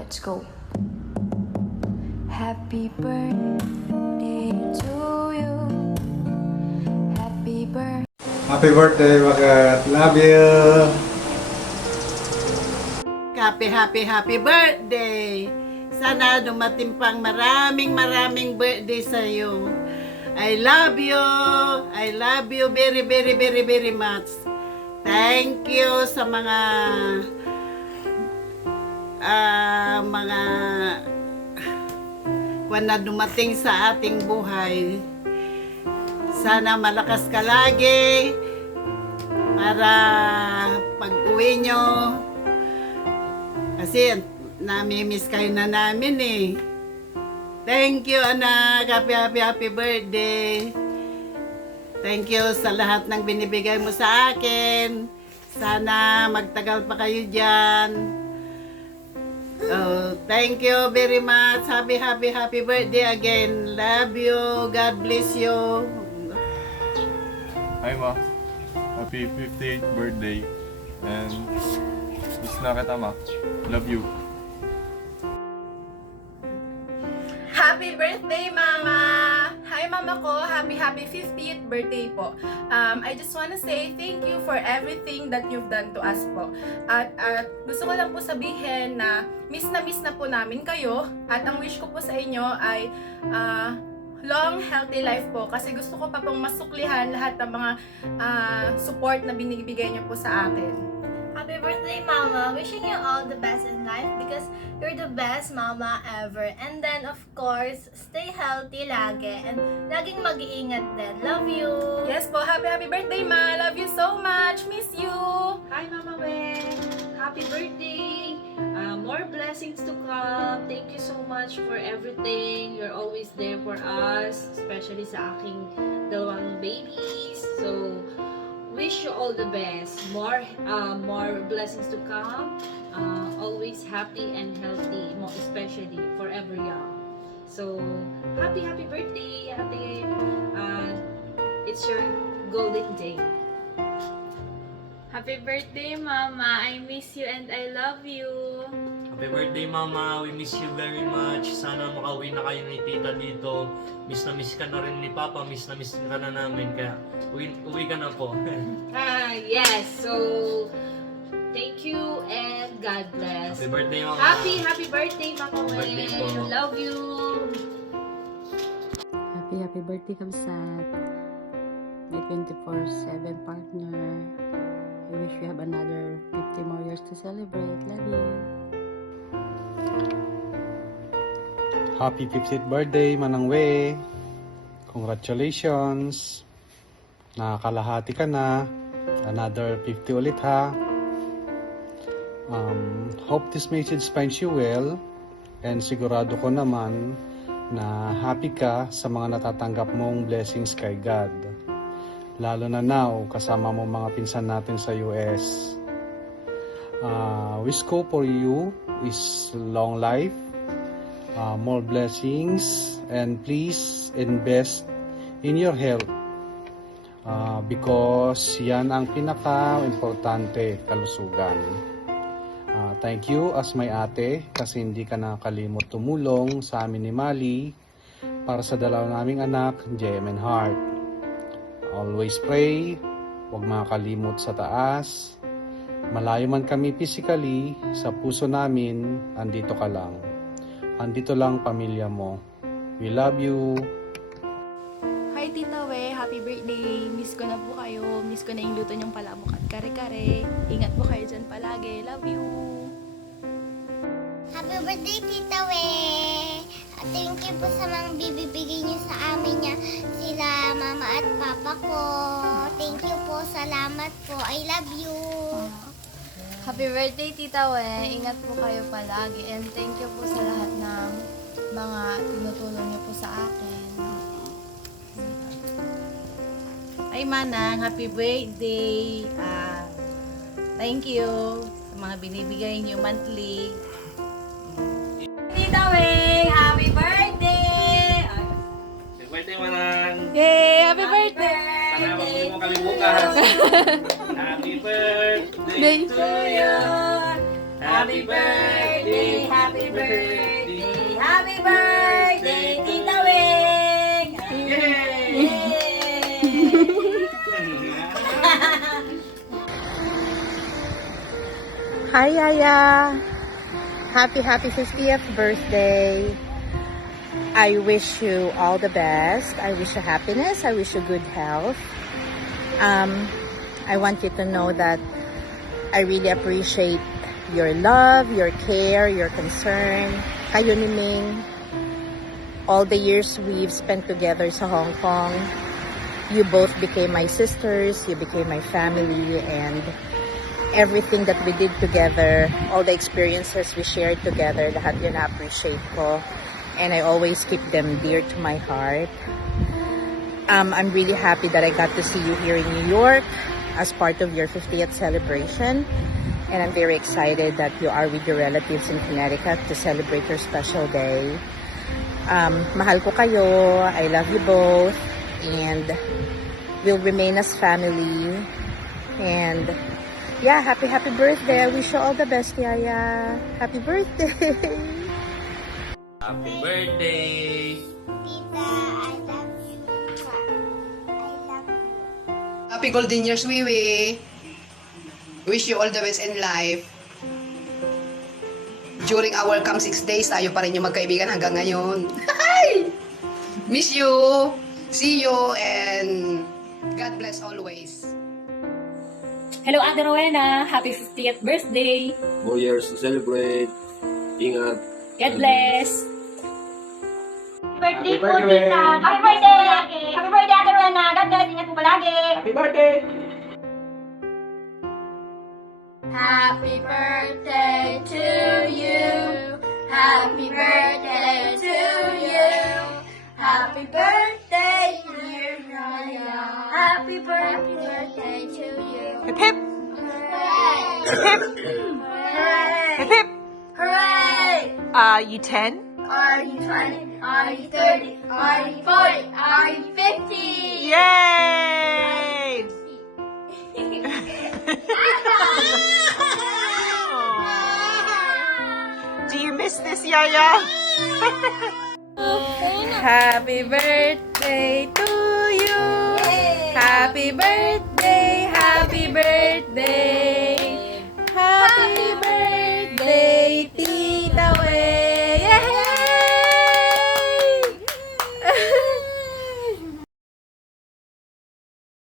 let's go. Happy birthday to you. Happy birthday. Happy birthday, Bagat. Love you. Happy birthday! Sana dumating pang maraming birthday sa iyo. I love you! I love you very much. Thank you sa mga kung na dumating sa ating buhay. Sana malakas ka lagi para pag-uwi nyo. Kasi nami-miss kayo na namin eh. Thank you, anak. Happy birthday. Thank you sa lahat ng binibigay mo sa akin. Sana magtagal pa kayo dyan. Oh, thank you very much. Happy birthday again. Love you. God bless you. Hi ma, happy 58th birthday and miss na kita ma, love you. Happy birthday, Mama! Hi, Mama ko. Happy 50th birthday po. I just wanna say thank you for everything that you've done to us po. At gusto ko lang po sabihin na miss na po namin kayo. At ang wish ko po sa inyo ay long, healthy life po. Kasi gusto ko pa pong masuklihan lahat ng mga support na binibigay niyo po sa akin. Happy birthday, Mama! Wishing you all the best in life because you're the best mama ever. And then, of course, stay healthy lagi and laging mag-iingat din. Love you! Yes po, happy birthday, Ma! Love you so much! Miss you! Hi, Mama Wen! Happy birthday! More blessings to come. Thank you so much for everything. You're always there for us, especially sa aking dalawang babies. So, wish you all the best. More blessings to come. Always happy and healthy, more especially forever young. So, happy birthday, ate. It's your golden day. Happy birthday, Mama! I miss you and I love you! Happy birthday, Mama! We miss you very much. Sana makauwi na kayo ni Tita dito. Miss na miss ka na rin ni Papa. Miss na miss ka na namin. Kaya uwi ka na po. Yes, so thank you and God bless. Happy birthday, Mama! Happy birthday, Mama Happy birthday po. Wen! Love you! Happy birthday, Kamsat. My 24/7 partner. I wish you have another 50 more years to celebrate. Love you. Happy 50th birthday, Manang We. Congratulations. Nakakalahati ka na. Another 50 ulit ha. Hope this message finds you well. And sigurado ko naman na happy ka sa mga natatanggap mong blessings kay God. Lalo na now, kasama mo mga pinsan natin sa US. Wish ko for you is long life, more blessings, and please invest in your health. Because yan ang pinaka-importante, kalusugan. Thank you as my ate kasi hindi ka nakakalimot tumulong sa amin ni Mali para sa dalawa naming anak, Jem and Heart. Always pray, huwag makakalimot sa taas. Malayo man kami physically, sa puso namin, andito ka lang. Andito lang pamilya mo. We love you. Hi Tita We, happy birthday. Miss ko na po kayo. Miss ko na yung luto niyong palamok at kare-kare. Ingat po kayo dyan palagi. Love you. Happy birthday, Tita We! Thank you po sa mga bibibigay niyo sa amin niya. Sila, Mama at Papa ko. Thank you po. Salamat po. I love you. Happy birthday Tita We. Ingat po kayo palagi. And thank you po sa lahat ng mga tinutulong niyo po sa akin. Ay, Manang, happy birthday. Thank you sa mga binibigay niyo monthly. Tita Wen! Happy birthday! Happy birthday, Manang! Yay! Happy birthday! Sana huwag mo kalimutan. Happy birthday to you! Happy birthday, happy birthday, happy birthday, Tita Weng! Hi, Yaya. Happy 50th birthday. I wish you all the best. I wish you happiness. I wish you good health. I want you to know that I really appreciate your love, your care, your concern. Kayo ni Ming. All the years we've spent together sa Hong Kong, you both became my sisters, you became my family, and everything that we did together, all the experiences we shared together, lahat yun na-appreciate ko. And I always keep them dear to my heart. I'm really happy that I got to see you here in New York as part of your 50th celebration. And I'm very excited that you are with your relatives in Connecticut to celebrate your special day. Mahal ko kayo. I love you both. And we'll remain as family. And yeah, happy birthday. I wish you all the best, Yaya. Happy birthday. Happy birthday! Happy golden years, Wiwi. Wish you all the best in life. During our welcome 6 days, tayo pa rin yung magkaibigan hanggang ngayon. Hi! Miss you. See you and God bless always. Hello, Ate Rowena. Happy 50th birthday. More years to celebrate. Ingat. God bless. Birthday po, tita. Happy birthday! Happy birthday, Ate Rowena. God bless. Ingat po palagi. Happy birthday! Happy birthday to you. Happy birthday to you. Happy birthday, dear Naya. Happy birthday to you. Hip hip. Hooray! Hip hip. Hooray! Hip hip. Hooray! Are you 10? Are you 20? Are you 30? Are you 40? Are you 50? Yay! Do you miss this, Yaya? Happy birthday to you. Happy birthday, happy birthday.